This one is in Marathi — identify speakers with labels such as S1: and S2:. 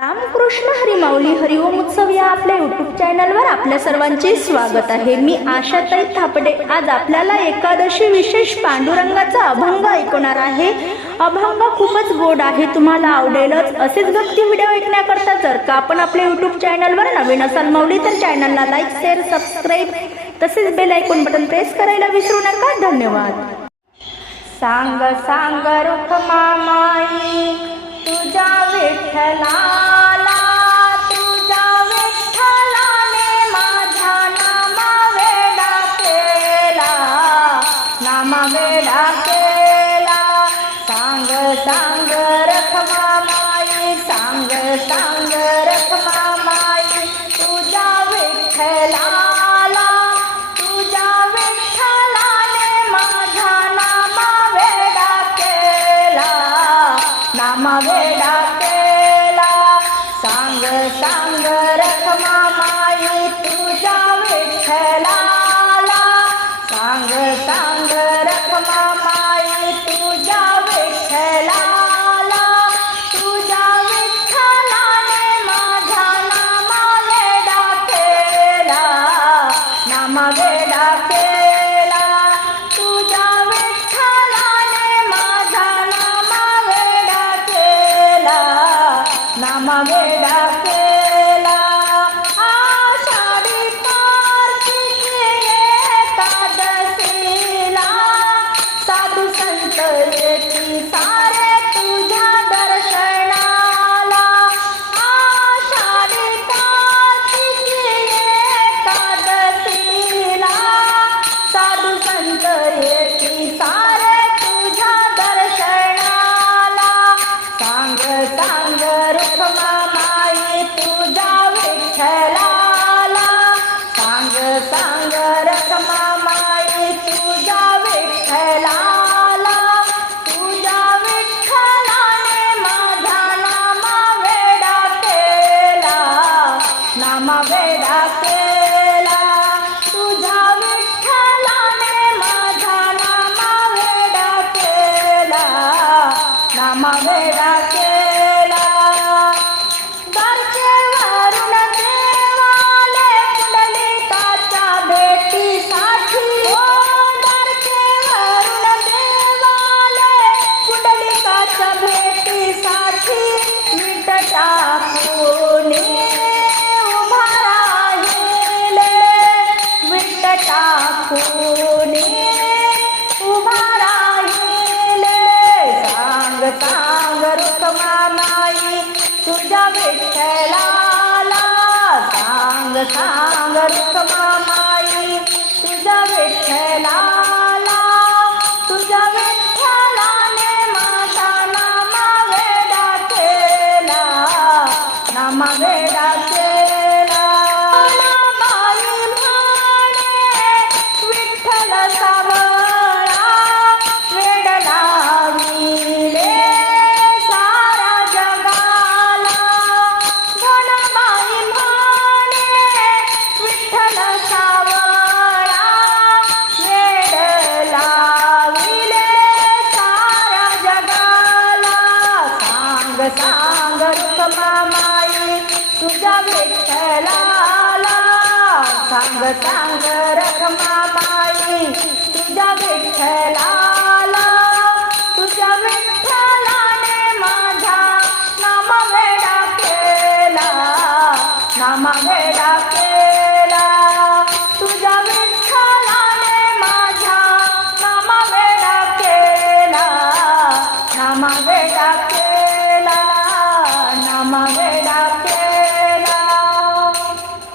S1: रामकृष्ण हरिमाऊली हरिओम उत्सव या आपल्या युट्यूब चॅनलवर आपल्या सर्वांचे स्वागत आहे. मी आशाताई थापडे. आज आपल्याला एकादशी विशेष पांडुरंगाचा अभंग ऐकवणार आहे. अभंग खूपच गोड आहे तुम्हाला आवडेलच. असेच भक्ती व्हिडिओ ऐकण्याकरता जर का आपण आपल्या युट्यूब चॅनलवर नवीन असाल माऊली तर चॅनलला लाईक शेअर सबस्क्राईब तसेच बेल ऐकून बटन प्रेस करायला विसरू नका. धन्यवाद. सांग सांग रुख मामाई. तुझ्या विठ्ठलाला तुझ्या विठ्ठलाने माझा नामा वेडा केला. नामा वेडा केला. सांग सांग रखमा माई सांग सांग रखमा माई तुझ्या विठ्ठलाला नामा वेडा केला सांग सांग रखमा माई तुझ्या विठ्ठलाला सांग सांग रखमा माई तुझ्या विठ्ठलाला तुझ्या विठ्ठलाने माझा नामा वेडा केला नामा वेडा नामा वेडा केला. आषाढी कार्तिकी साधू संत येती नामा वेडा केला टाकून उभा सांग सांग रुक्मा माई तुझ्या विठ्ठलाला सांग सांग रुक्मा गरुपमा माई तुझ्या विठ्ठलाला सांग सांग रखमा माई तुझ्या विठ्ठलाला तुझ्या विठ्ठलाने माझा नामा वेडा केला. नामा वेडा केला.